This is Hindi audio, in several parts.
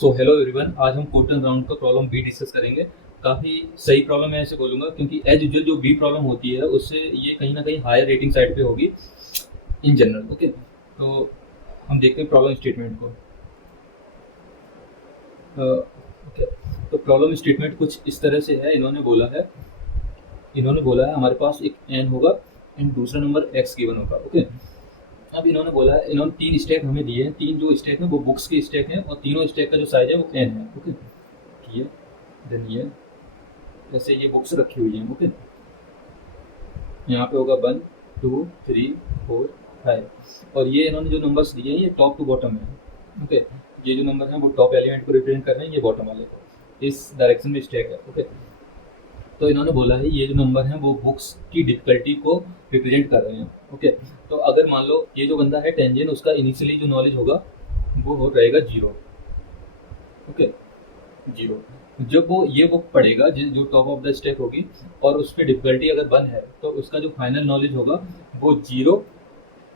सो हेलो एवरीवन, आज हम कोटन राउंड का प्रॉब्लम बी डिस्कस करेंगे। काफ़ी सही प्रॉब्लम है ऐसे बोलूँगा, क्योंकि एज यूजुअल जो बी प्रॉब्लम होती है उससे ये कहीं ना कहीं हायर रेटिंग साइड पे होगी इन जनरल। ओके, तो हम देखते हैं प्रॉब्लम स्टेटमेंट को। ओके, तो प्रॉब्लम स्टेटमेंट कुछ इस तरह से है। इन्होंने बोला है हमारे पास एक एन होगा एंड दूसरा नंबर एक्स गिवन होगा। ओके, अब इन्होंने तीन स्टैक हमें दिए हैं। तीन जो स्टैक हैं वो बुक्स के स्टैक हैं और तीनों स्टैक का जो साइज है वो एन है। ओके, ये देन ये जैसे ये बुक्स रखी हुई हैं। ओके, यहाँ पे होगा 1 2 3 4 5 और ये इन्होंने जो नंबर्स दिए हैं ये टॉप टू बॉटम है। ओके, ये जो नंबर हैं वो टॉप एलिमेंट को रिप्रेजेंट कर रहे हैं, ये बॉटम वाले को इस डायरेक्शन में स्टैक है। ओके, तो इन्होंने बोला है ये जो नंबर हैं वो बुक्स की डिफिकल्टी को रिप्रेजेंट कर रहे हैं। ओके, तो अगर मान लो ये जो बंदा है टेंजेंट, उसका इनिशियली जो नॉलेज होगा वो हो रहेगा 0। ओके, 0। जब वो ये बुक पढ़ेगा जो टॉप ऑफ द स्टैक होगी और उस पर डिफिकल्टी अगर 1 है तो उसका जो फाइनल नॉलेज होगा वो 0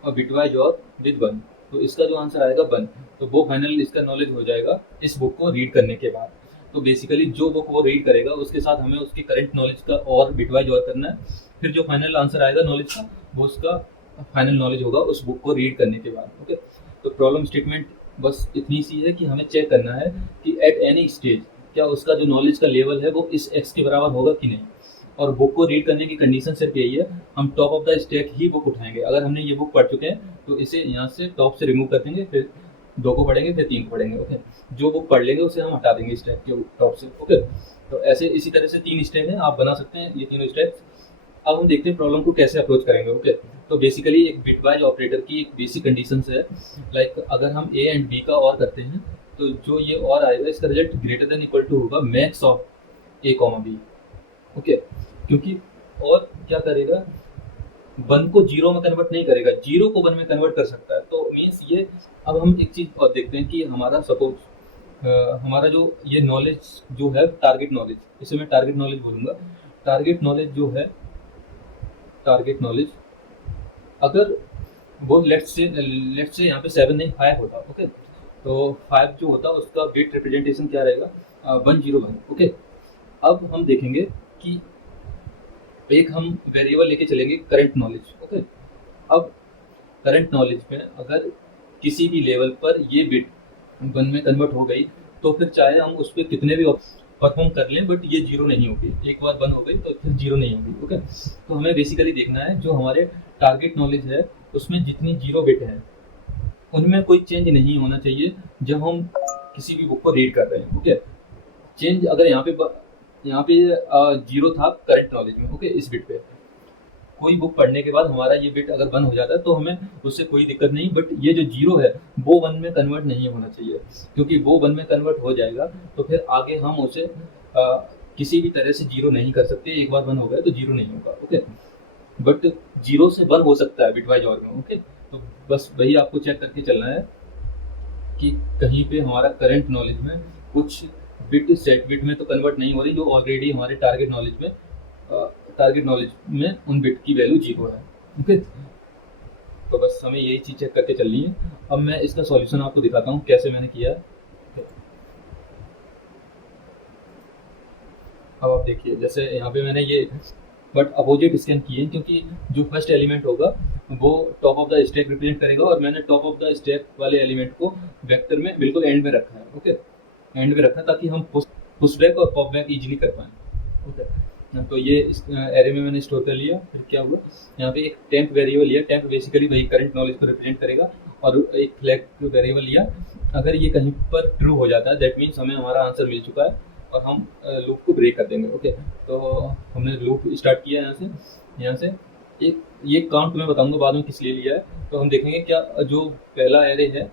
और बिटवाइज और विद 1। तो इसका जो आंसर आएगा 1। तो वो फाइनल इसका नॉलेज हो जाएगा इस बुक को रीड करने के बाद। तो बेसिकली जो बुक वो रीड करेगा उसके साथ हमें उसकी करंट नॉलेज का और बिटवाइज और करना है। फिर जो फाइनल आंसर आएगा नॉलेज का वो उसका फाइनल नॉलेज होगा उस बुक को रीड करने के बाद। ओके, तो प्रॉब्लम स्टेटमेंट बस इतनी सी है कि हमें चेक करना है कि एट एनी स्टेज क्या उसका जो नॉलेज का लेवल है वो इस एक्स के बराबर होगा कि नहीं। और बुक को रीड करने की कंडीशन सिर्फ यही है, हम top of the stack he book उठाएंगे। अगर हमने ये बुक पढ़ चुके हैं तो इसे यहाँ से टॉप से रिमूव कर देंगे, फिर 2 को पढ़ेंगे, फिर 3 को पढ़ेंगे। ओके, जो बुक पढ़ लेंगे उसे हम हटा देंगे स्टैक के टॉप से। ओके, तो ऐसे इसी तरह से 3 स्टैक हैं, आप बना सकते हैं ये तीनों स्टैक। अब हम देखते हैं प्रॉब्लम को कैसे अप्रोच करेंगे। ओके, तो बेसिकली एक बिटवाइज ऑपरेटर की एक बेसिक कंडीशन है, लाइक अगर हम ए एंड बी का और करते हैं तो जो ये और आएगा इसका result greater than equal to होगा max of A comma B. Okay, क्योंकि और क्या करेगा, 1 को 0 में कन्वर्ट नहीं करेगा, 0 को 1 में कन्वर्ट कर सकता है। तो मीन्स ये, अब हम एक चीज़ और देखते हैं कि हमारा सपोज हमारा जो ये नॉलेज जो है टारगेट नॉलेज, इसे मैं टारगेट नॉलेज बोलूँगा। टारगेट नॉलेज अगर वो लेट्स से यहाँ पे 7 नहीं 5 होता। ओके, तो 5 जो होता उसका बिट रिप्रेजेंटेशन क्या रहेगा, 101। ओके, अब हम देखेंगे कि एक हम वेरिएबल लेके चलेंगे करंट नॉलेज। ओके, अब करंट नॉलेज में अगर किसी भी लेवल पर ये बिट 1 में कन्वर्ट हो गई तो फिर चाहे हम उस पर कितने भी परफॉर्म कर लें बट ये 0 नहीं होगी। एक बार 1 हो गई तो फिर 0 नहीं होगी। ओके, तो हमें बेसिकली देखना है जो हमारे टारगेट नॉलेज है उसमें जितनी 0 बिट है उनमें कोई चेंज नहीं होना चाहिए जब हम किसी भी बुक को रीड कर रहे हैं। ओके, चेंज अगर यहाँ पे 0 था करंट नॉलेज में। ओके, इस बिट पे कोई बुक पढ़ने के बाद हमारा ये बिट अगर 1 हो जाता है तो हमें उससे कोई दिक्कत नहीं, बट ये जो 0 है वो 1 में कन्वर्ट नहीं होना चाहिए, क्योंकि वो 1 में कन्वर्ट हो जाएगा तो फिर आगे हम उसे किसी भी तरह से 0 नहीं कर सकते। एक बार 1 हो गया तो 0 नहीं होगा। ओके, बट 0 से 1 हो सकता है बिटवाइज और में। ओके, तो बस वही आपको चेक करके चलना है कि कहीं पे हमारा करंट नॉलेज में कुछ बिट सेट बिट में तो कन्वर्ट नहीं हो रही जो ऑलरेडी हमारे टारगेट नॉलेज में उन बिट की वैल्यू 0 है। ओके, तो बस हमें यही चीज़ चेक करके चलनी है। अब मैं इसका सॉल्यूशन आपको दिखाता हूँ कैसे मैंने किया है। अब आप देखिए, जैसे यहाँ पे मैंने ये बट अपोजिट स्कैन किए क्योंकि जो फर्स्ट एलिमेंट होगा वो top of the stack represent करेगा और मैंने टॉप ऑफ द स्टैक वाले एलिमेंट को वेक्टर में बिल्कुल एंड में रखा है। ओके, एंड में रखा ताकि हम पुश बैक और पॉप बैक इजीली कर पाएँ। ओके, तो ये इस एरे में मैंने स्टोर कर लिया। फिर क्या हुआ, यहाँ पे एक टेम्प वेरिएबल लिया। टेम्प बेसिकली वही करंट नॉलेज को रिप्रेजेंट करेगा और एक फ्लैग वेरिएबल लिया। अगर ये कहीं पर ट्रू हो जाता है दैट मीन्स हमें हमारा आंसर मिल चुका है और हम लूप को ब्रेक कर देंगे। ओके, तो हमने लूप स्टार्ट किया यहाँ से एक ये काउंट मैं बताऊंगा बाद में किस लिए लिया है। तो हम देखेंगे क्या जो पहला एरे है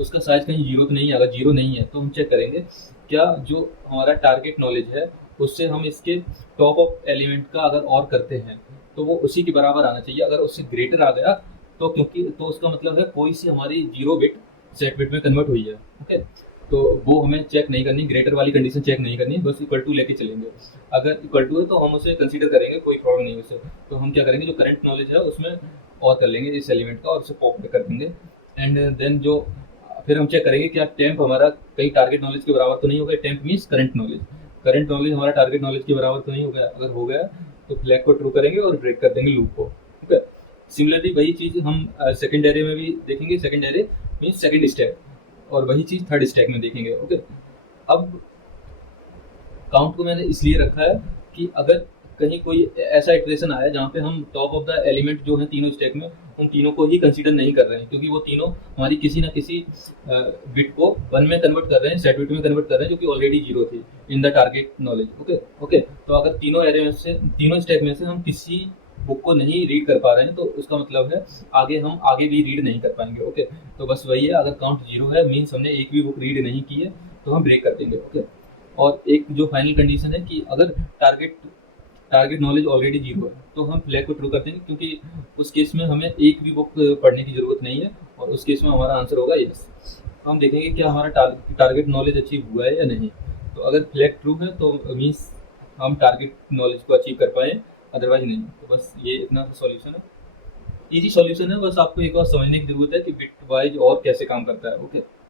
उसका साइज कहीं 0 तो नहीं है। अगर 0 नहीं है तो हम चेक करेंगे क्या जो हमारा टारगेट नॉलेज है उससे हम इसके टॉप ऑफ एलिमेंट का अगर और करते हैं तो वो उसी के बराबर आना चाहिए। अगर उससे ग्रेटर आ गया तो क्योंकि तो उसका मतलब है कोई सी हमारी 0 बिट सेट बिट में कन्वर्ट हुई है। ओके, तो वो हमें चेक नहीं करनी, ग्रेटर वाली कंडीशन चेक नहीं करनी, बस इक्वल टू लेके चलेंगे। अगर इक्वल टू है तो हम उसे कंसीडर करेंगे, कोई प्रॉब्लम नहीं उससे। तो हम क्या करेंगे, जो करंट नॉलेज है उसमें और कर लेंगे इस एलिमेंट का और उसे पॉप कर देंगे। एंड देन जो फिर हम चेक करेंगे क्या टेम्प हमारा कहीं टारगेट नॉलेज के बराबर तो नहीं हो गया। टेम्प मीन्स करंट नॉलेज हमारा टारगेट नॉलेज के बराबर तो नहीं हो गया। अगर हो गया तो फ्लैग को ट्रू करेंगे और ब्रेक कर देंगे लूप को। ठीक है, सिमिलरली वही चीज़ हम सेकंड एरे में भी देखेंगे। Second array means second stack, और वही चीज़ थर्ड स्टैक में देखेंगे। ओके, अब काउंट को मैंने इसलिए रखा है कि अगर कहीं कोई ऐसा इटरेशन आया जहाँ पे हम टॉप ऑफ द एलिमेंट जो है तीनों स्टैक में, उन तीनों को ही कंसीडर नहीं कर रहे हैं, क्योंकि वो तीनों हमारी किसी ना किसी बिट को 1 में कन्वर्ट कर रहे हैं, सेट बिट में कन्वर्ट कर रहे हैं, जो कि ऑलरेडी 0 थी in the target knowledge. Okay, तो अगर तीनों एरे में से, तीनों स्टैक में से हम किसी बुक को नहीं रीड कर पा रहे हैं, तो उसका मतलब है हम आगे भी रीड नहीं कर पाएंगे। ओके, तो बस वही है, अगर काउंट 0 है मीन्स हमने एक भी बुक रीड नहीं की है, तो हम ब्रेक कर देंगे। ओके, और एक जो फाइनल कंडीशन है कि अगर टारगेट नॉलेज ऑलरेडी 0 है, तो हम फ्लैग को ट्रू कर देंगे, क्योंकि उस केस में हमें एक भी बुक पढ़ने की जरूरत नहीं है, और उस केस में हमारा आंसर होगा यस। तो हम देखेंगे क्या हमारा टारगेट नॉलेज अचीव हुआ है या नहीं। तो अगर फ्लैग ट्रू है तो मीन्स हम टारगेट नॉलेज को अचीव कर पाए, अदरवाइज नहीं। तो बस ये इतना सॉल्यूशन है, इजी सॉल्यूशन है। बस आपको एक बार समझने की जरूरत है कि बिट वाइज और कैसे काम करता है। ओके।